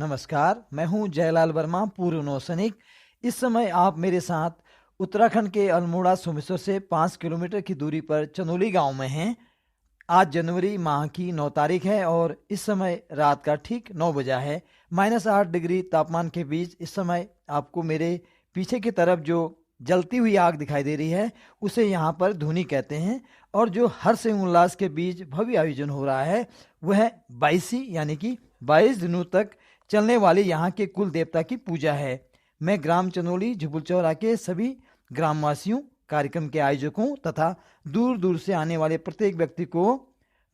नमस्कार, मैं हूं जयलाल वर्मा, पूर्व नौसैनिक। इस समय आप मेरे साथ उत्तराखंड के अल्मोड़ा सोमेश्वर से 5 किलोमीटर की दूरी पर चनोली गांव में हैं। आज जनवरी माह की 9 तारीख है और इस समय रात का ठीक 9 बजा है। -8 डिग्री तापमान के बीच इस समय आपको मेरे पीछे की तरफ जो जलती हुई आग दिखाई दे रही है उसे यहाँ पर धुनी कहते हैं। और जो हर्ष एवं उल्लास के बीच भव्य आयोजन हो रहा है वह बाईसी यानी कि 22 दिनों तक चलने वाली यहाँ के कुल देवता की पूजा है। मैं ग्राम चनोली झुबुलचौरा के सभी ग्रामवासियों, कार्यक्रम के आयोजकों तथा दूर दूर से आने वाले प्रत्येक व्यक्ति को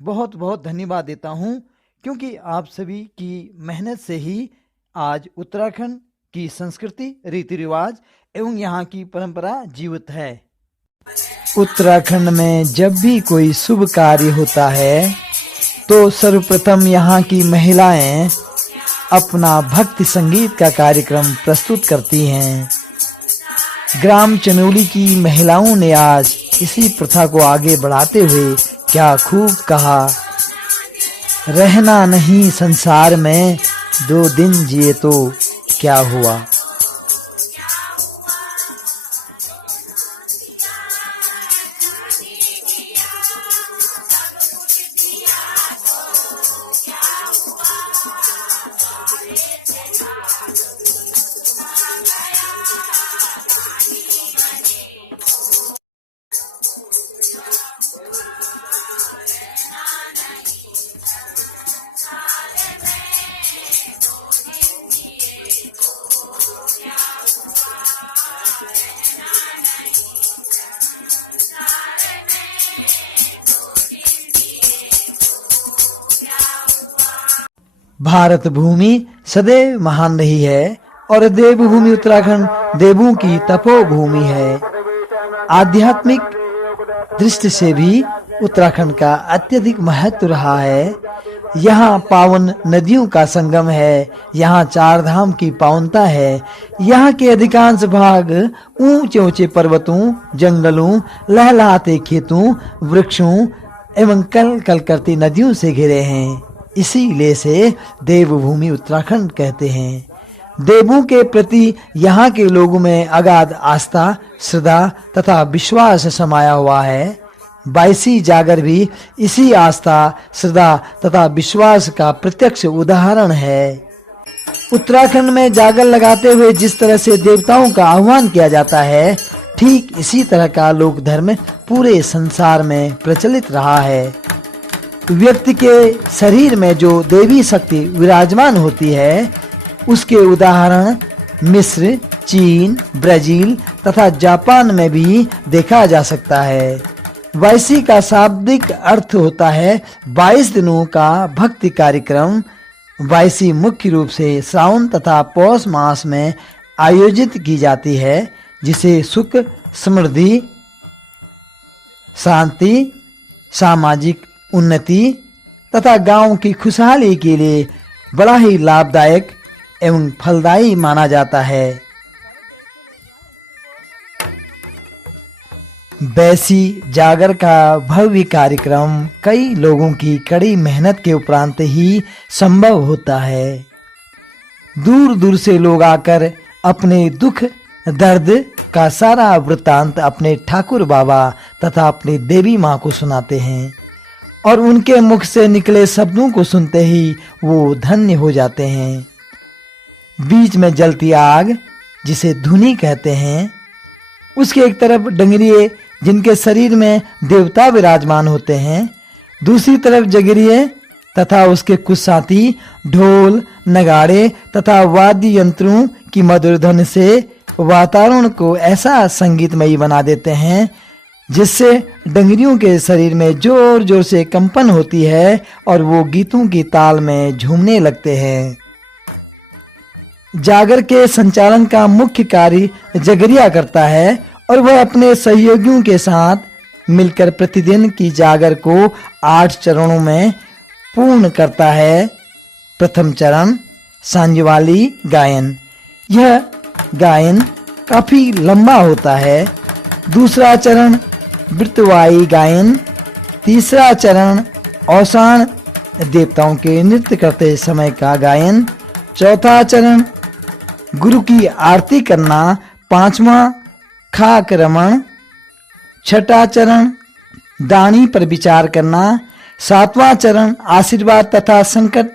बहुत बहुत धन्यवाद देता हूँ, क्योंकि आप सभी की मेहनत से ही आज उत्तराखंड की संस्कृति, रीति रिवाज एवं यहाँ की परंपरा जीवित है। उत्तराखंड में जब भी कोई शुभ कार्य होता है तो सर्वप्रथम यहाँ की महिलाएं अपना भक्ति संगीत का कार्यक्रम प्रस्तुत करती हैं। ग्राम चनोली की महिलाओं ने आज इसी प्रथा को आगे बढ़ाते हुए क्या खूब कहा, रहना नहीं संसार में 2 दिन जिए तो क्या हुआ। भारत भूमि सदैव महान रही है और देवभूमि उत्तराखंड देवों की तपोभूमि है। आध्यात्मिक दृष्टि से भी उत्तराखंड का अत्यधिक महत्व रहा है। यहाँ पावन नदियों का संगम है, यहाँ 4 धाम की पावनता है। यहाँ के अधिकांश भाग ऊंचे ऊंचे पर्वतों, जंगलों, लहलहाते खेतों, वृक्षों एवं कल कल करती नदियों से घिरे हैं। इसीलिए से देवभूमि उत्तराखंड कहते हैं। देवों के प्रति यहाँ के लोगों में अगाध आस्था, श्रद्धा तथा विश्वास समाया हुआ है। बाईसी जागर भी इसी आस्था, श्रद्धा तथा विश्वास का प्रत्यक्ष उदाहरण है। उत्तराखंड में जागर लगाते हुए जिस तरह से देवताओं का आह्वान किया जाता है, ठीक इसी तरह का लोक धर्म पूरे संसार में प्रचलित रहा है। व्यक्ति के शरीर में जो देवी शक्ति विराजमान होती है उसके उदाहरण मिस्र, चीन, ब्राजील तथा जापान में भी देखा जा सकता है। बाईसी का शाब्दिक अर्थ होता है 22 दिनों का भक्ति कार्यक्रम। बाईसी मुख्य रूप से श्रावण तथा पौष मास में आयोजित की जाती है, जिसे सुख, समृद्धि, शांति, सामाजिक उन्नति तथा गांव की खुशहाली के लिए बड़ा ही लाभदायक एवं फलदायी माना जाता है। बैसी जागर का भव्य कार्यक्रम कई लोगों की कड़ी मेहनत के उपरांत ही संभव होता है। दूर दूर से लोग आकर अपने दुख दर्द का सारा वृत्तांत अपने ठाकुर बाबा तथा अपनी देवी माँ को सुनाते हैं और उनके मुख से निकले शब्दों को सुनते ही वो धन्य हो जाते हैं। बीच में जलती आग, जिसे धुनी कहते हैं, उसके एक तरफ डंगरिये जिनके शरीर में देवता विराजमान होते हैं, दूसरी तरफ जगरिये तथा उसके कुछ साथी ढोल, नगाड़े तथा वाद्य यंत्रों की मधुर ध्वनि से वातावरण को ऐसा संगीतमयी बना देते हैं जिससे डंगरियों के शरीर में जोर जोर से कंपन होती है और वो गीतों की ताल में झूमने लगते हैं। जागर के संचालन का मुख्य कार्य जगरिया करता है और वह अपने सहयोगियों के साथ मिलकर प्रतिदिन की जागर को 8 चरणों में पूर्ण करता है। प्रथम चरण सांझवाली गायन। यह गायन काफी लंबा होता है। दूसरा चरण वृतवाई गायन। तीसरा चरण औसाण देवताओं के नृत्य करते समय का गायन। चौथा चरण गुरु की आरती करना। पांचवा खाक रमण। छठा चरण दानी पर विचार करना। सातवां चरण आशीर्वाद तथा संकट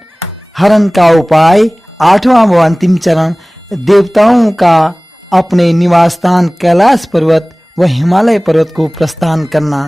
हरण का उपाय। आठवां व अंतिम चरण देवताओं का अपने निवास स्थान कैलाश पर्वत व हिमालय पर्वत को प्रस्थान करना।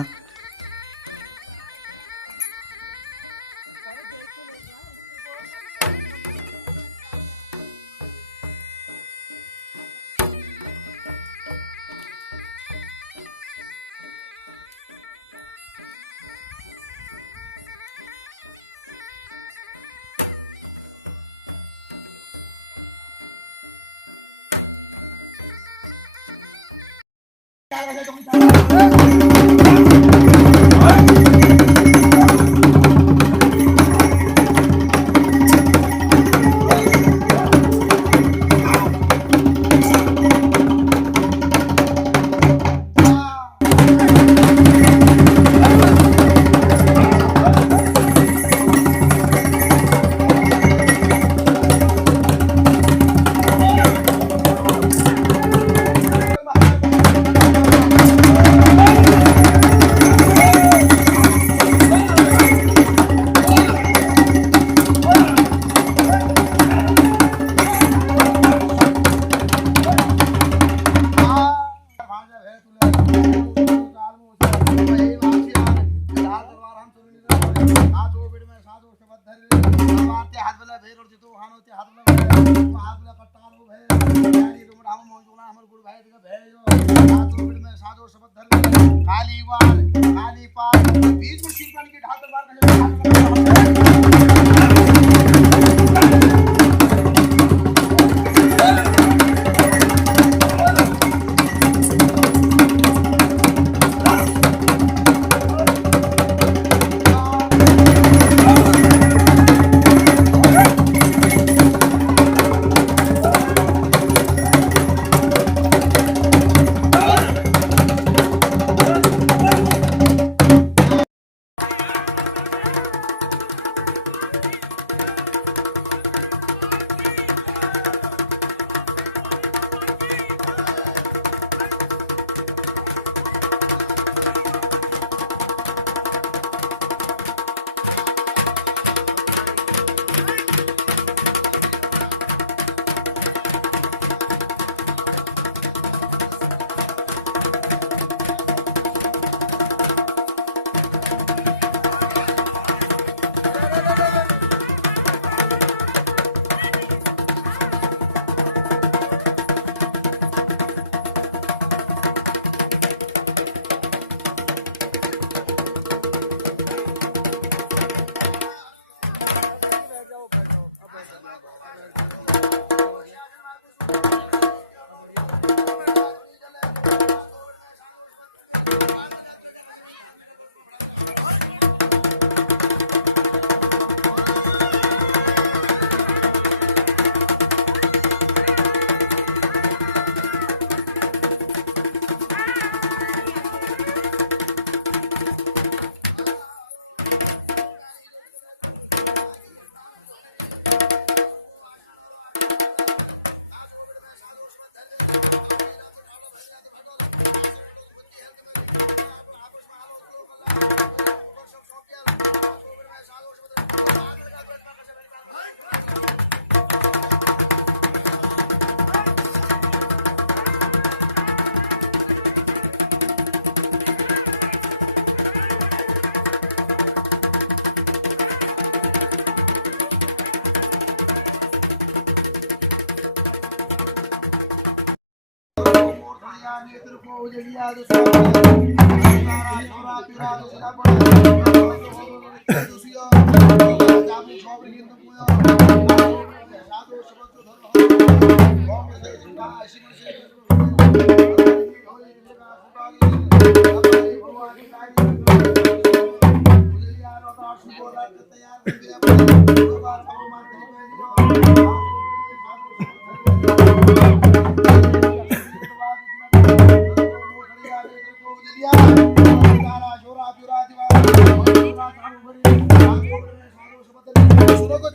सुनो को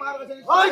मार्गदर्शन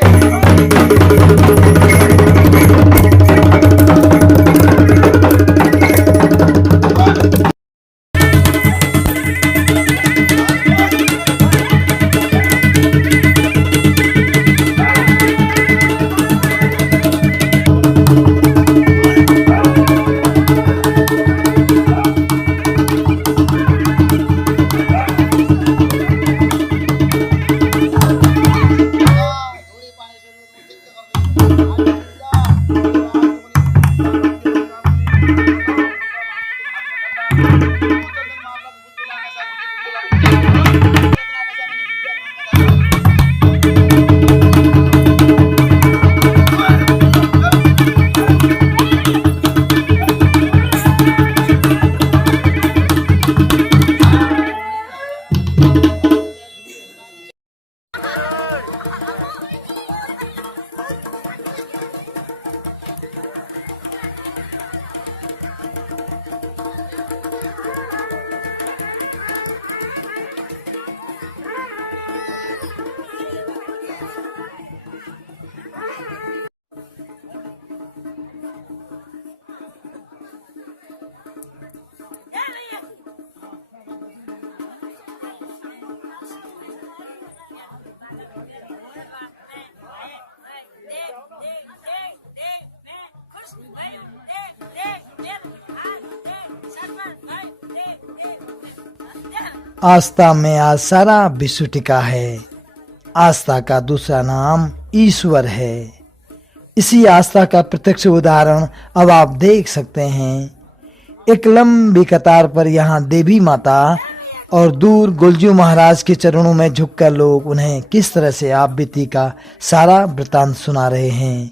आस्था में आज सारा विश्व टिका है। आस्था का दूसरा नाम ईश्वर है। इसी आस्था का प्रत्यक्ष उदाहरण अब आप देख सकते हैं। एक लंबी कतार पर यहाँ देवी माता और दूर गोलजू महाराज के चरणों में झुककर लोग उन्हें किस तरह से आप बीती का सारा वृतांत सुना रहे हैं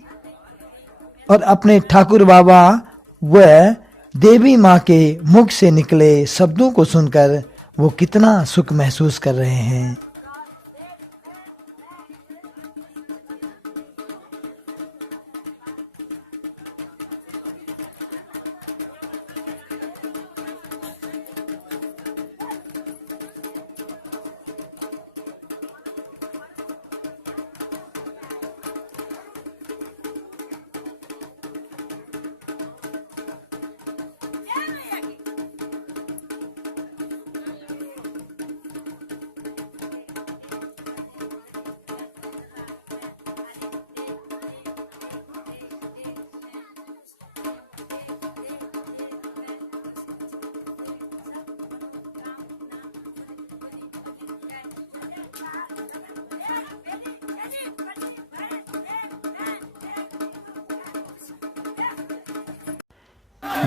और अपने ठाकुर बाबा व देवी माँ के मुख से निकले शब्दों को सुनकर वो कितना सुख महसूस कर रहे हैं।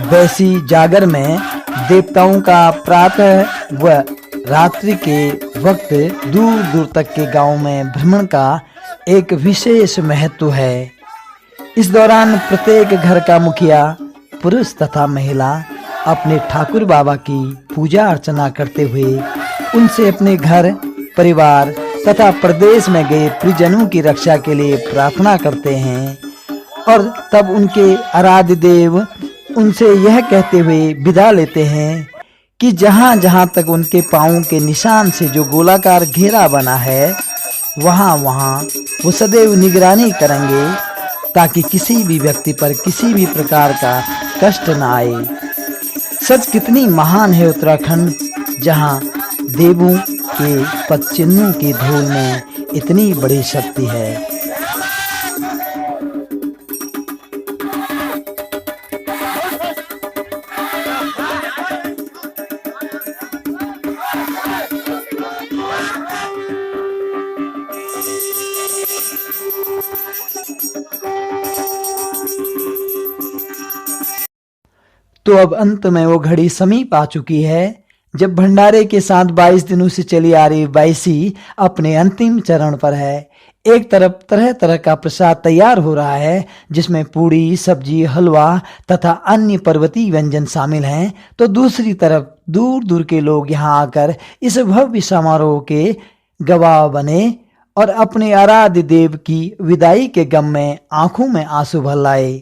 वैसी जागर में देवताओं का प्रातः व रात्रि के वक्त दूर दूर तक के गांव में भ्रमण का एक विशेष महत्व है। इस दौरान प्रत्येक घर का मुखिया पुरुष तथा महिला अपने ठाकुर बाबा की पूजा अर्चना करते हुए उनसे अपने घर परिवार तथा प्रदेश में गए परिजनों की रक्षा के लिए प्रार्थना करते हैं और तब उनके आराध्य देव उनसे यह कहते हुए विदा लेते हैं कि जहां जहां तक उनके पांवों के निशान से जो गोलाकार घेरा बना है वहां वहां वो सदैव निगरानी करेंगे ताकि किसी भी व्यक्ति पर किसी भी प्रकार का कष्ट न आए। सच कितनी महान है उत्तराखंड, जहां देवों के पद चिन्हों की धूल में इतनी बड़ी शक्ति है। तो अब अंत में वो घड़ी समीप आ चुकी है जब भंडारे के साथ 22 दिनों से चली आ रही बाईसी अपने अंतिम चरण पर है। एक तरफ तरह तरह का प्रसाद तैयार हो रहा है जिसमें पूड़ी, सब्जी, हलवा तथा अन्य पर्वतीय व्यंजन शामिल हैं, तो दूसरी तरफ दूर दूर के लोग यहाँ आकर इस भव्य समारोह के गवाह बने और अपने आराध्य देव की विदाई के गम में आंखों में आंसू भर लाए।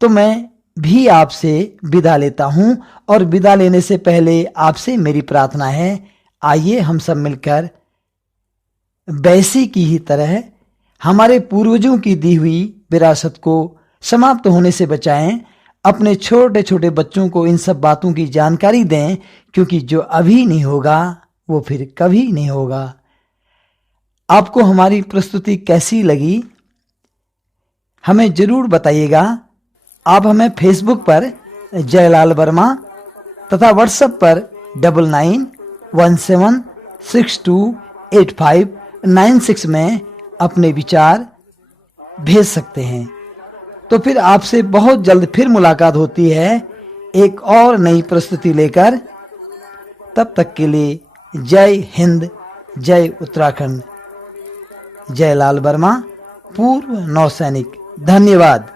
तो मैं भी आपसे विदा लेता हूं और विदा लेने से पहले आपसे मेरी प्रार्थना है, आइए हम सब मिलकर वैसी की ही तरह हमारे पूर्वजों की दी हुई विरासत को समाप्त होने से बचाएं। अपने छोटे छोटे बच्चों को इन सब बातों की जानकारी दें, क्योंकि जो अभी नहीं होगा वो फिर कभी नहीं होगा। आपको हमारी प्रस्तुति कैसी लगी हमें जरूर बताइएगा। आप हमें फेसबुक पर जयलाल वर्मा तथा व्हाट्सएप पर 9917628596 में अपने विचार भेज सकते हैं। तो फिर आपसे बहुत जल्द फिर मुलाकात होती है एक और नई प्रस्तुति लेकर। तब तक के लिए जय हिंद, जय उत्तराखंड। जयलाल वर्मा, पूर्व नौसैनिक। धन्यवाद।